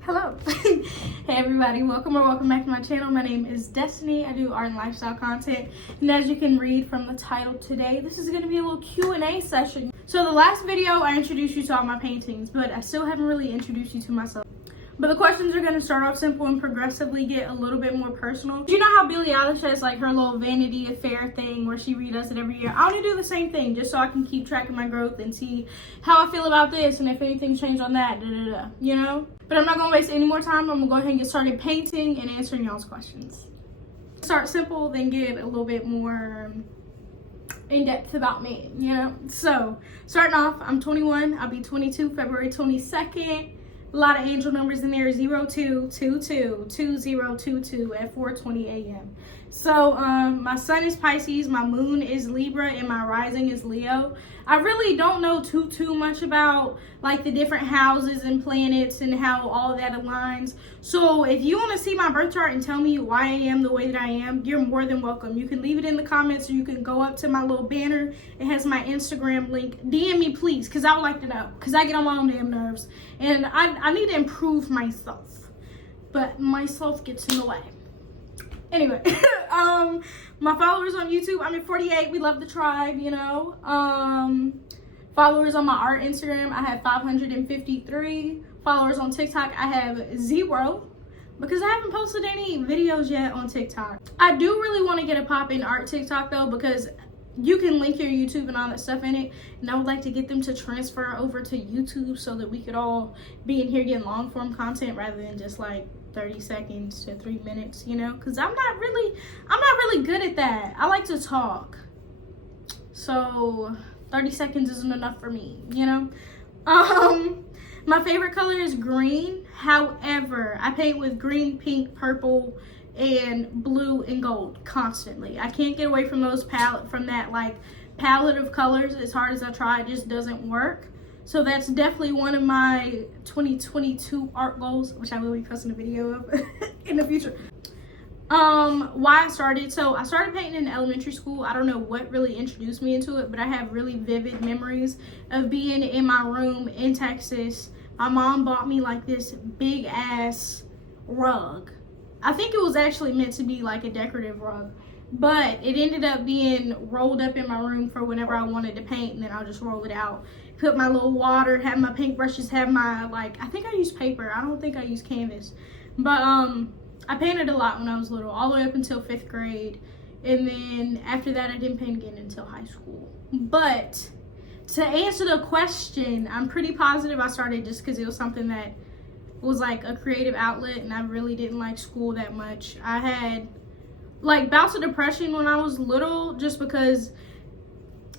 Hello. Hey everybody, welcome back to my channel. My name is Destiny. I do art and lifestyle content, and as you can read from the title today, this is going to be a little Q&A session. So the last video I introduced you to all my paintings, but I still haven't really introduced you to myself. But the questions are going to start off simple and progressively get a little bit more personal. You know how Billie Eilish has like her little Vanity Affair thing where she redoes it every year? I want to do the same thing just so I can keep track of my growth and see how I feel about this and if anything's changed on that, you know? But I'm not going to waste any more time. I'm going to go ahead and get started painting and answering y'all's questions. Start simple, then get a little bit more in-depth about me, you know? So, starting off, I'm 21. I'll be 22 February 22nd. A lot of angel numbers in there, 0222 2022 at 4:20 a.m. So my sun is Pisces, my moon is Libra, and my rising is Leo. I really don't know too much about like the different houses and planets and how all that aligns. So if you want to see my birth chart and tell me why I am the way that I am, you're more than welcome. You can leave it in the comments, or you can go up to my little banner. It has my Instagram link. DM me please, because I would like to know, because I get on my own damn nerves and I need to improve myself, but myself gets in the way. Anyway, my followers on YouTube, I'm at 48. We love the tribe, you know. Followers on my art Instagram, I have 553. Followers on TikTok, I have 0 because I haven't posted any videos yet on TikTok. I do really want to get a pop-in art TikTok though, because you can link your YouTube and all that stuff in it, and I would like to get them to transfer over to YouTube so that we could all be in here getting long form content rather than just like 30 seconds to 3 minutes, you know, because I'm not really good at that. I like to talk, so 30 seconds isn't enough for me, you know. My favorite color is green. However, I paint with green, pink, purple, and blue and gold constantly. I can't get away from those palette of colors. As hard as I try, it just doesn't work. So that's definitely one of my 2022 art goals, which I will be posting a video of in the future. Why I started. So I started painting in elementary school. I don't know what really introduced me into it, but I have really vivid memories of being in my room in Texas. My mom bought me like this big ass rug. I think it was actually meant to be like a decorative rug, but it ended up being rolled up in my room for whenever I wanted to paint, and then I'll just roll it out. Put my little water, have my paintbrushes, have my, like, I think I used paper. I don't think I used canvas. But I painted a lot when I was little, all the way up until 5th grade. And then after that, I didn't paint again until high school. But to answer the question, I'm pretty positive I started just because it was something that was like a creative outlet, and I really didn't like school that much. I had like bouts of depression when I was little just because,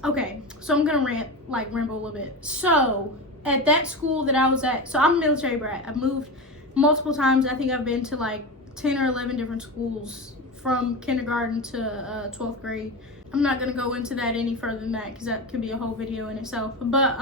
okay, so I'm gonna ramble a little bit. So at that school that I was at, so I'm a military brat. I've moved multiple times. I think I've been to like 10 or 11 different schools from kindergarten to 12th grade. I'm not gonna go into that any further than that because that could be a whole video in itself. But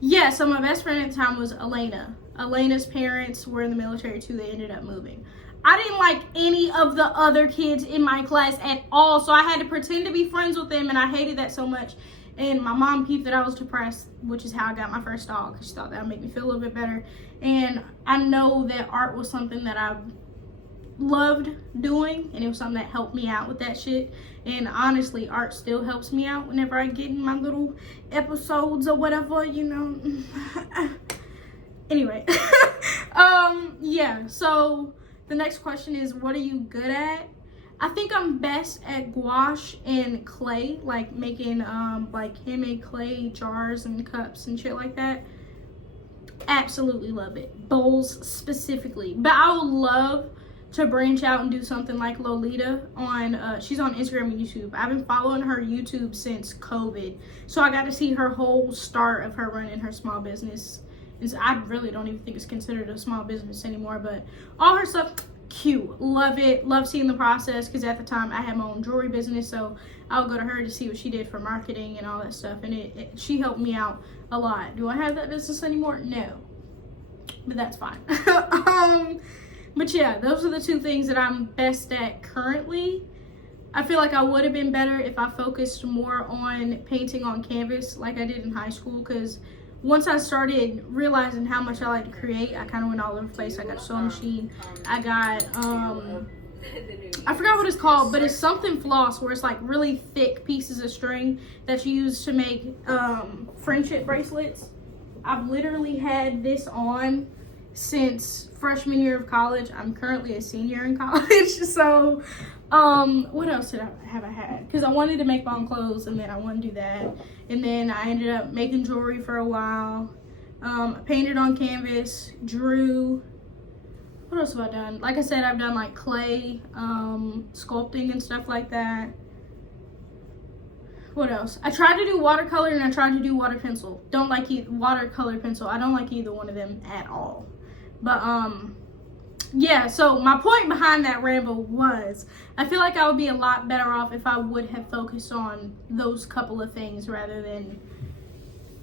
yeah, so my best friend at the time was Elena. Elena's parents were in the military too. They ended up moving. I didn't like any of the other kids in my class at all, so I had to pretend to be friends with them, and I hated that so much. And my mom peeped that I was depressed, which is how I got my first dog, because she thought that would make me feel a little bit better. And I know that art was something that I loved doing, and it was something that helped me out with that shit. And honestly, art still helps me out whenever I get in my little episodes or whatever, you know. Anyway, yeah, so the next question is, what are you good at? I think I'm best at gouache and clay, like making like handmade clay jars and cups and shit like that. Absolutely love it. Bowls specifically. But I would love to branch out and do something like Lolita on, she's on Instagram and YouTube. I've been following her YouTube since COVID. So I got to see her whole start of her running her small business. And so I really don't even think it's considered a small business anymore, but all her stuff, cute. Love it. Love seeing the process, because at the time I had my own jewelry business, so I would go to her to see what she did for marketing and all that stuff, and she helped me out a lot. Do I have that business anymore? No, but that's fine. But yeah, those are the two things that I'm best at currently. I feel like I would have been better if I focused more on painting on canvas like I did in high school, because once I started realizing how much I like to create, I kind of went all over the place. I got a sewing machine. I got, I forgot what it's called, but it's something floss where it's like really thick pieces of string that you use to make friendship bracelets. I've literally had this on since freshman year of college. I'm currently a senior in college. So what else have I had? Because I wanted to make my own clothes, and then I wanted to do that, and then I ended up making jewelry for a while. I painted on canvas, drew. What else have I done? Like I said, I've done like clay, sculpting and stuff like that. What else? I tried to do watercolor and I tried to do water pencil. Don't like watercolor pencil. I don't like either one of them at all. But yeah, so my point behind that ramble was I feel like I would be a lot better off if I would have focused on those couple of things rather than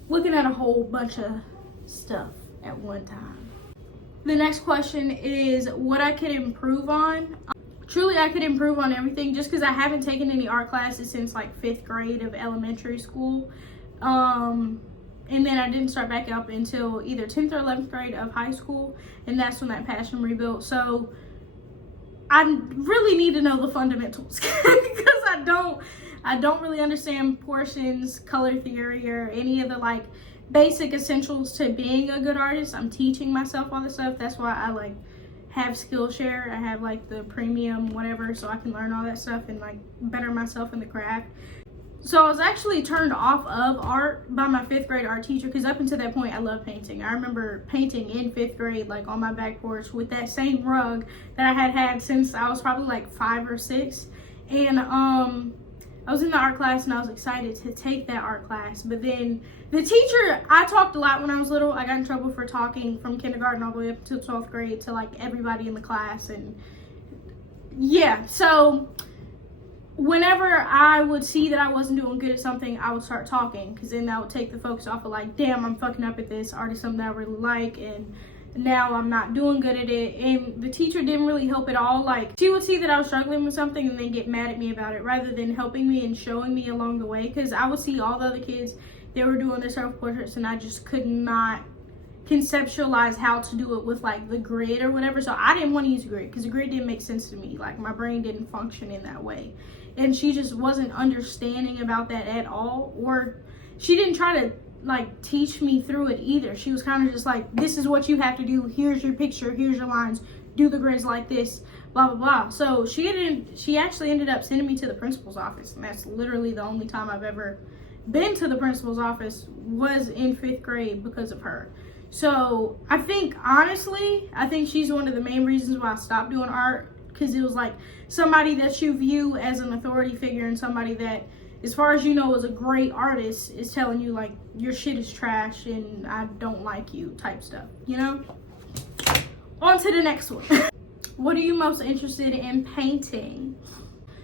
looking at a whole bunch of stuff at one time. The next question is what I could improve on. Truly, I could improve on everything just because I haven't taken any art classes since like 5th grade of elementary school. And then I didn't start back up until either 10th or 11th grade of high school. And that's when that passion rebuilt. So I really need to know the fundamentals because I don't really understand portions, color theory, or any of the like basic essentials to being a good artist. I'm teaching myself all this stuff. That's why I like have Skillshare. I have like the premium whatever, so I can learn all that stuff and like better myself in the craft. So I was actually turned off of art by my 5th grade art teacher because up until that point I loved painting. I remember painting in 5th grade like on my back porch with that same rug that I had since I was probably like 5 or 6. And I was in the art class and I was excited to take that art class, but then the teacher, I talked a lot when I was little. I got in trouble for talking from kindergarten all the way up to 12th grade to like everybody in the class. And yeah, so whenever I would see that I wasn't doing good at something, I would start talking because then that would take the focus off of like, damn, I'm fucking up at this. Art is something I really like and now I'm not doing good at it. And the teacher didn't really help at all. Like, she would see that I was struggling with something and then get mad at me about it rather than helping me and showing me along the way. Because I would see all the other kids, they were doing their self-portraits and I just could not conceptualize how to do it with like the grid or whatever. So I didn't want to use a grid because the grid didn't make sense to me. Like, my brain didn't function in that way. And she just wasn't understanding about that at all. Or she didn't try to like teach me through it either. She was kind of just like, this is what you have to do, here's your picture, here's your lines, do the grids like this, blah blah blah. So she actually ended up sending me to the principal's office, and that's literally the only time I've ever been to the principal's office was in 5th grade because of her. So I think honestly she's one of the main reasons why I stopped doing art, because it was like somebody that you view as an authority figure and somebody that, as far as you know, is a great artist, is telling you like your shit is trash and I don't like you type stuff, you know? On to the next one. What are you most interested in painting?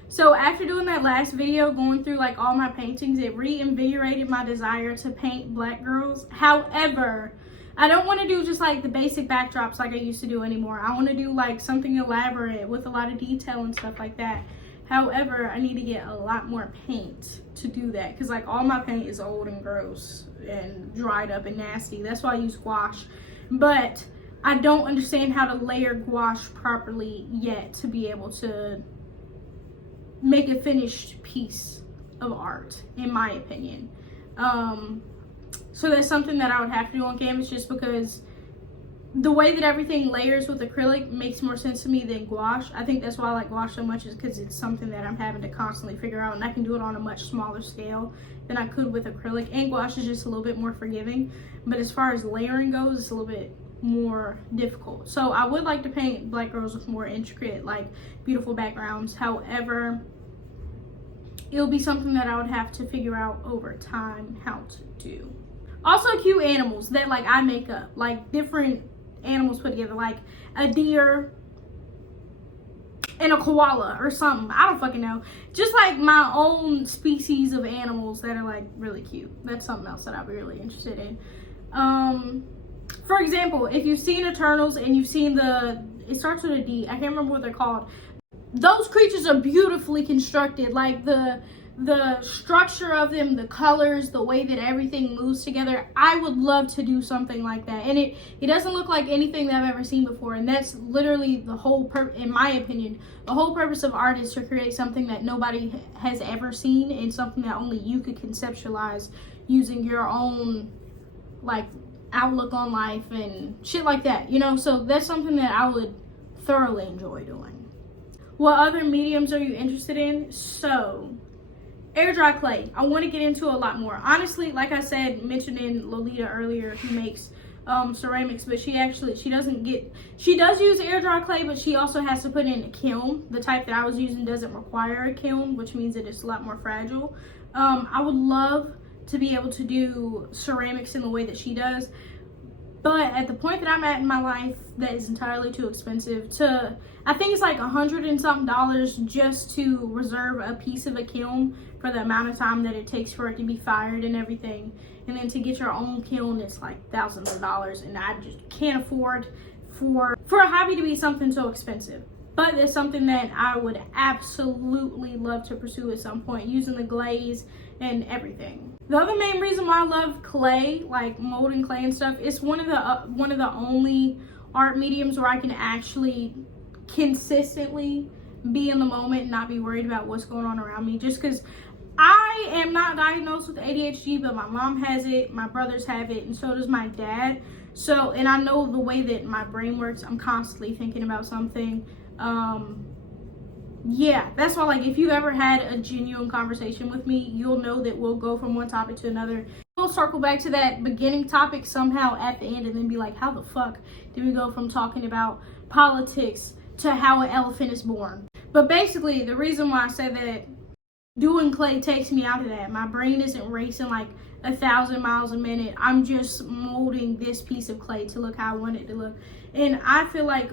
So after doing that last video, going through like all my paintings, it reinvigorated my desire to paint black girls. However, I don't want to do just like the basic backdrops like I used to do anymore. I want to do like something elaborate with a lot of detail and stuff like that. However, I need to get a lot more paint to do that because like all my paint is old and gross and dried up and nasty. That's why I use gouache. But I don't understand how to layer gouache properly yet to be able to make a finished piece of art, in my opinion. So that's something that I would have to do on canvas just because the way that everything layers with acrylic makes more sense to me than gouache. I think that's why I like gouache so much, is because it's something that I'm having to constantly figure out, and I can do it on a much smaller scale than I could with acrylic. And gouache is just a little bit more forgiving, but as far as layering goes, it's a little bit more difficult. So I would like to paint black girls with more intricate, like beautiful backgrounds. However, it'll be something that I would have to figure out over time how to do. Also, cute animals that like I make up, like different animals put together, like a deer and a koala or something. I don't fucking know. Just like my own species of animals that are like really cute. That's something else that I'd be really interested in. For example, if you've seen Eternals and you've seen it starts with a D, I can't remember what they're called. Those creatures are beautifully constructed. Like the the structure of them, the colors, the way that everything moves together. I would love to do something like that. And it doesn't look like anything that I've ever seen before. And that's literally the whole in my opinion, the whole purpose of art is to create something that nobody has ever seen, and something that only you could conceptualize using your own like outlook on life and shit like that, you know? So that's something that I would thoroughly enjoy doing. What other mediums are you interested in? So air dry clay, I want to get into a lot more. Honestly, like I said, mentioning Lolita earlier, who makes ceramics, but she does use air dry clay, but she also has to put in a kiln. The type that I was using doesn't require a kiln, which means that it's a lot more fragile. I would love to be able to do ceramics in the way that she does, but at the point that I'm at in my life, that is entirely too expensive. I think it's like $100 and something just to reserve a piece of a kiln for the amount of time that it takes for it to be fired and everything. And then to get your own kiln, it's like thousands of dollars, and I just can't afford for a hobby to be something so expensive. But it's something that I would absolutely love to pursue at some point, using the glaze and everything. The other main reason why I love clay, like molding clay and stuff, it's one of the only art mediums where I can actually consistently be in the moment and not be worried about what's going on around me. Just because I am not diagnosed with ADHD, but my mom has it, my brothers have it, and so does my dad. So, and I know the way that my brain works, I'm constantly thinking about something. Yeah, that's why, like, if you ever had a genuine conversation with me, you'll know that we'll go from one topic to another. We'll circle back to that beginning topic somehow at the end, and then be like, how the fuck did we go from talking about politics to how an elephant is born? But basically, the reason why I said that doing clay takes me out of that. My brain isn't racing like 1,000 miles a minute. I'm just molding this piece of clay to look how I want it to look. And I feel like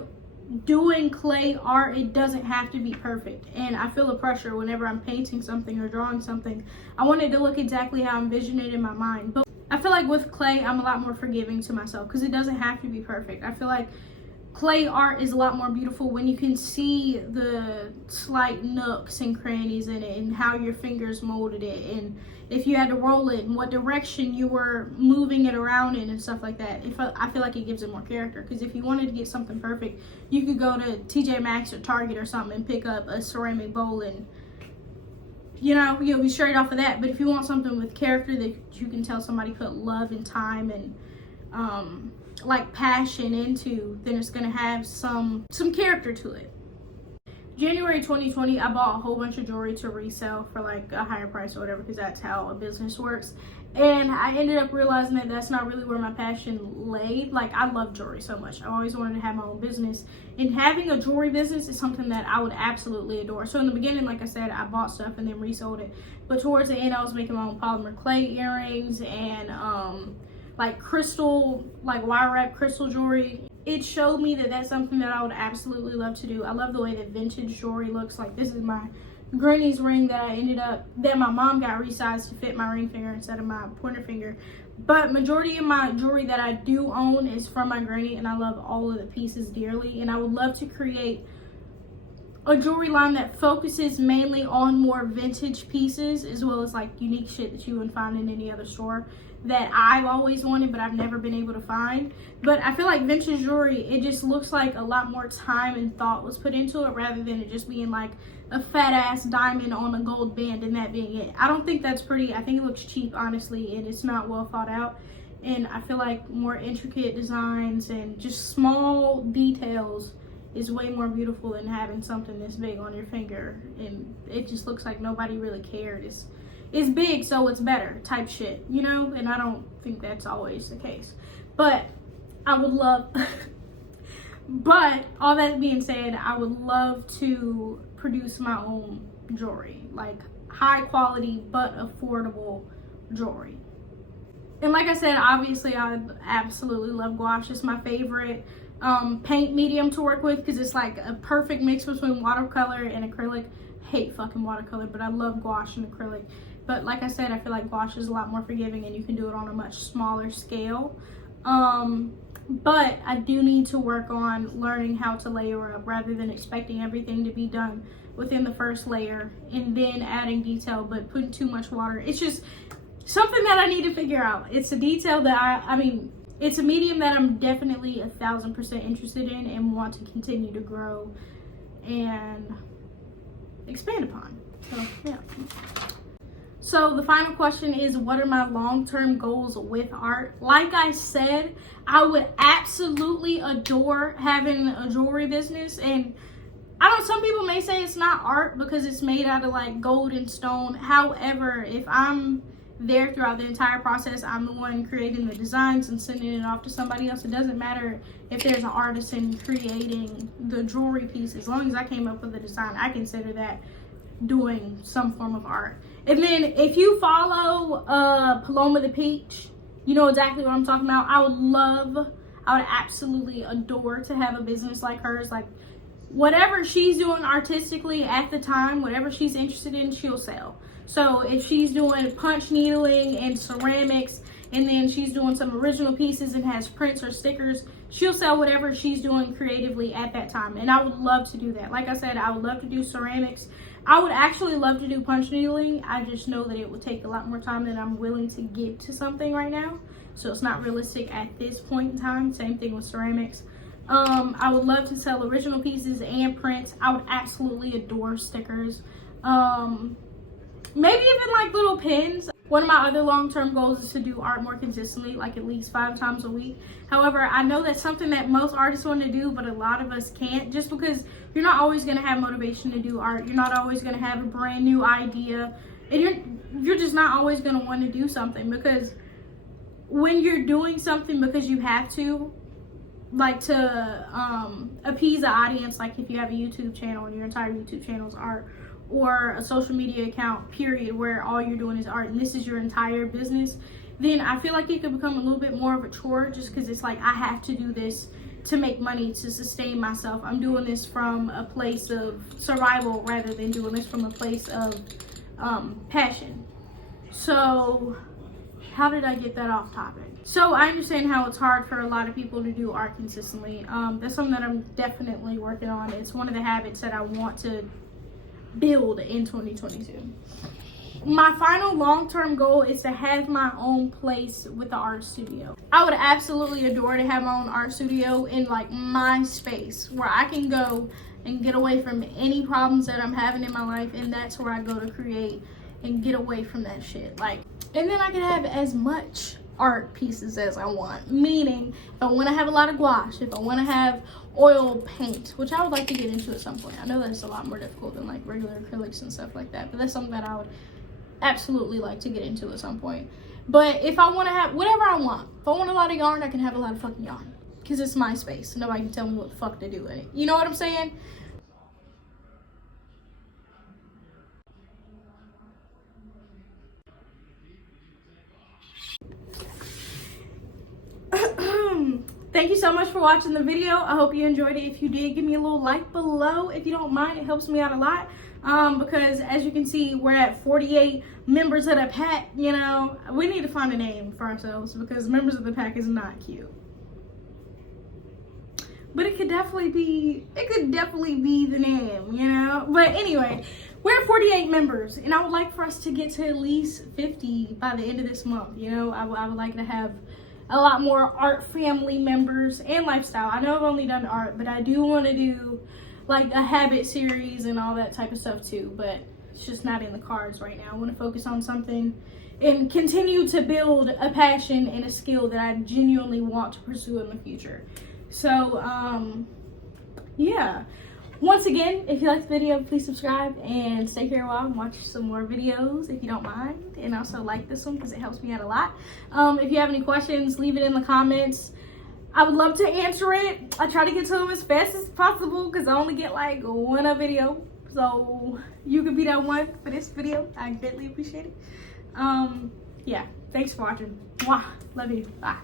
doing clay art, it doesn't have to be perfect. And I feel the pressure whenever I'm painting something or drawing something. I want it to look exactly how I envision it in my mind. But I feel like with clay, I'm a lot more forgiving to myself because it doesn't have to be perfect. I feel like clay art is a lot more beautiful when you can see the slight nooks and crannies in it, and how your fingers molded it, and if you had to roll it, and what direction you were moving it around in, and stuff like that. I feel like it gives it more character, because if you wanted to get something perfect, you could go to TJ Maxx or Target or something and pick up a ceramic bowl, and you know, you'll be straight off of that. But if you want something with character that you can tell somebody put love and time and like passion into, then it's gonna have some character to it. January 2020, I bought a whole bunch of jewelry to resell for like a higher price or whatever, because that's how a business works. And I ended up realizing that that's not really where my passion lay. Like, I love jewelry so much. I always wanted to have my own business, and having a jewelry business is something that I would absolutely adore. So in the beginning, like I said, I bought stuff and then resold it. But towards the end, I was making my own polymer clay earrings and like crystal, like wire wrap crystal jewelry. It showed me that that's something that I would absolutely love to do. I love the way that vintage jewelry looks. Like, this is my granny's ring that my mom got resized to fit my ring finger instead of my pointer finger. But majority of my jewelry that I do own is from my granny, and I love all of the pieces dearly. And I would love to create a jewelry line that focuses mainly on more vintage pieces, as well as like unique shit that you wouldn't find in any other store, that I've always wanted but I've never been able to find. But I feel like vintage jewelry, it just looks like a lot more time and thought was put into it, rather than it just being like a fat ass diamond on a gold band and that being it. I don't think that's pretty. I think it looks cheap, honestly, and it's not well thought out. And I feel like more intricate designs and just small details is way more beautiful than having something this big on your finger and it just looks like nobody really cared. It's big, so it's better type shit, you know? And I don't think that's always the case. But I would love, but all that being said, I would love to produce my own jewelry, like high quality but affordable jewelry. And like I said, obviously I absolutely love gouache. It's my favorite paint medium to work with, because it's like a perfect mix between watercolor and acrylic. Hate fucking watercolor, but I love gouache and acrylic. But like I said, I feel like gouache is a lot more forgiving and you can do it on a much smaller scale. But I do need to work on learning how to layer up, rather than expecting everything to be done within the first layer and then adding detail, but putting too much water. It's just something that I need to figure out. It's a detail that I mean, it's a medium that I'm definitely 1000% interested in and want to continue to grow and expand upon. So yeah. So the final question is, what are my long-term goals with art? Like I said, I would absolutely adore having a jewelry business. And I don't, some people may say it's not art because it's made out of like gold and stone. However, if I'm there throughout the entire process, I'm the one creating the designs and sending it off to somebody else. It doesn't matter if there's an artisan creating the jewelry piece. As long as I came up with the design, I consider that doing some form of art. And then if you follow Paloma the Peach, you know exactly what I'm talking about. I would absolutely adore to have a business like hers. Like whatever she's doing artistically at the time, whatever she's interested in, she'll sell. So if she's doing punch needling and ceramics, and then she's doing some original pieces and has prints or stickers, she'll sell whatever she's doing creatively at that time. And I would love to do that. Like I said, I would love to do ceramics. I would actually love to do punch needling. I just know that it would take a lot more time than I'm willing to give to something right now. So it's not realistic at this point in time. Same thing with ceramics. I would love to sell original pieces and prints. I would absolutely adore stickers. Maybe even like little pins. One of my other long-term goals is to do art more consistently, like at least 5 times a week. However, I know that's something that most artists want to do, but a lot of us can't, just because you're not always going to have motivation to do art. You're not always going to have a brand new idea, and you're just not always going to want to do something, because when you're doing something because you have to, like to appease the audience, like if you have a YouTube channel and your entire YouTube channel is art, or a social media account, period, where all you're doing is art and this is your entire business, then I feel like it could become a little bit more of a chore, just because it's like I have to do this to make money, to sustain myself. I'm doing this from a place of survival rather than doing this from a place of passion. So how did I get that off topic? So I understand how it's hard for a lot of people to do art consistently. That's something that I'm definitely working on. It's one of the habits that I want to build in 2022. My final long-term goal is to have my own place with the art studio. I would absolutely adore to have my own art studio in like my space where I can go and get away from any problems that I'm having in my life, and that's where I go to create and get away from that shit. Like, and then I can have as much art pieces as I want. Meaning, if I want to have a lot of gouache, if I want to have oil paint, which I would like to get into at some point. I know that it's a lot more difficult than like regular acrylics and stuff like that, but that's something that I would absolutely like to get into at some point. But if I want to have whatever I want, if I want a lot of yarn, I can have a lot of fucking yarn, because it's my space. Nobody can tell me what the fuck to do in it. You know what I'm saying? Thank you so much for watching the video. I hope you enjoyed it. If you did, give me a little like below if you don't mind. It helps me out a lot, because as you can see, we're at 48 members of the pack. You know, we need to find a name for ourselves, because members of the pack is not cute. But it could definitely be the name, you know? But anyway, we're at 48 members, and I would like for us to get to at least 50 by the end of this month. You know, I would like to have a lot more art family members and lifestyle. I know I've only done art, but I do want to do like a habit series and all that type of stuff too, but it's just not in the cards right now. I want to focus on something and continue to build a passion and a skill that I genuinely want to pursue in the future. So yeah, once again, if you liked the video, please subscribe and stay here a while and watch some more videos if you don't mind. And also like this one because it helps me out a lot. If you have any questions, leave it in the comments. I would love to answer it. I try to get to them as fast as possible because I only get like one a video. So you could be that one for this video. I greatly appreciate it. Yeah, thanks for watching. Mwah. Love you. Bye.